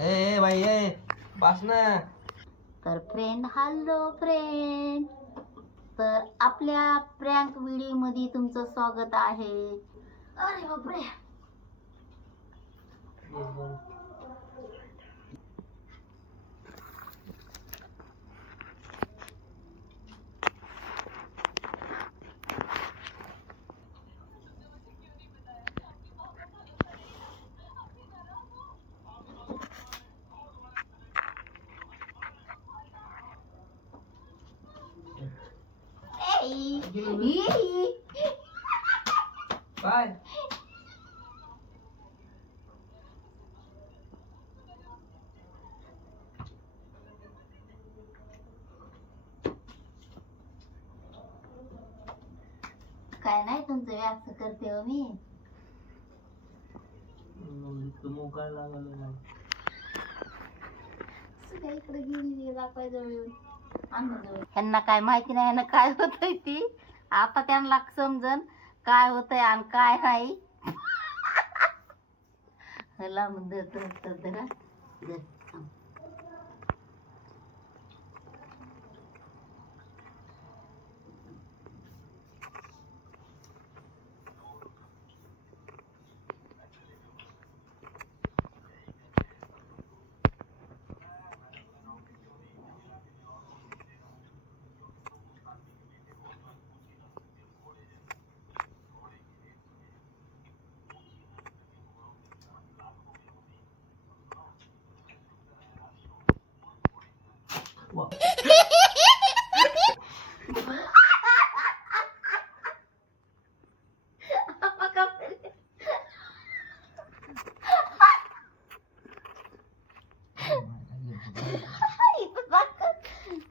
ए भाई ए बस ना तर फ्रेंड हॅलो फ्रेंड तर आपल्या प्रँक व्हिडिओ मध्ये तुमचं स्वागत आहे अरे बापरे Bye. काय नाही तुमचं व्यास करते हो मी मोकायला लागलो इकडे गेली दाखवायजवळ येऊन ह्यांना काय माहिती नाही ह्यांना काय होतय ती आता त्यांना समजन काय होतय आणि काय नाही हला धर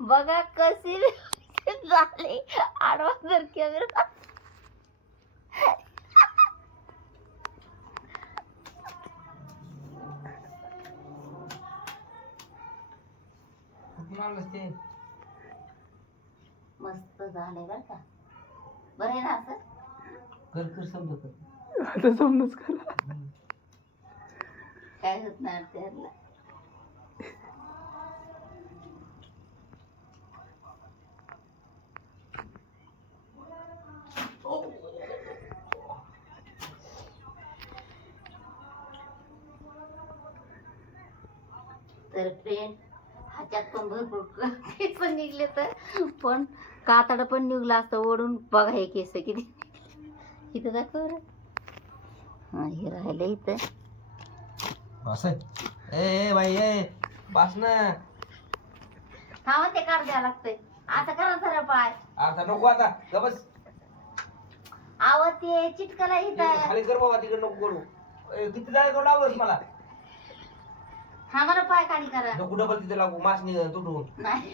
बघा कसे झाले आडवा जर कॅमेरा मस्त झाले बर का बरे आहे ना असं कर कर काय होत नाही तर फ्रेंड ह्याच्यात पण भरपूर केस निघले तर पण कातडं पण निघलं असतं ओढून बघा हे केस किती इथं दाखव हां हे राहिलं इथं ए बाई ए बस ना थांबा ते काढ द्या लागतंय आता करा सर पाय आता नको आता जा बस आव ते चिटकाला इथं खाली कर बाबा तिकडे नको करू ए, किती जागा लावस मला हा बरं पाय काढी करा नको डबल तिथे लागू मास निघतो तुटून नाही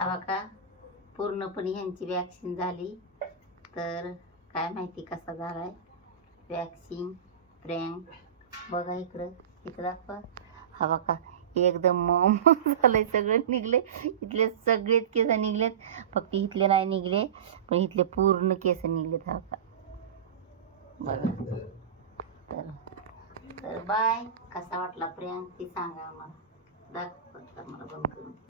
हवा का पूर्णपणे ह्यांची वॅक्सिन झाली तर काय माहिती कसा झाला आहे वॅक्सिन फ्रँक बघा इकडं इथं दाखवा हवा का एकदम मॉम झालंय सगळं निघले इथले सगळेच केस निघलेत फक्त इथले नाही निघले पण इथले पूर्ण केस निघलेत हा का बघा तर तर बाय कसा वाटला प्रियांक ती सांगा आम्हाला दाखव मला बंद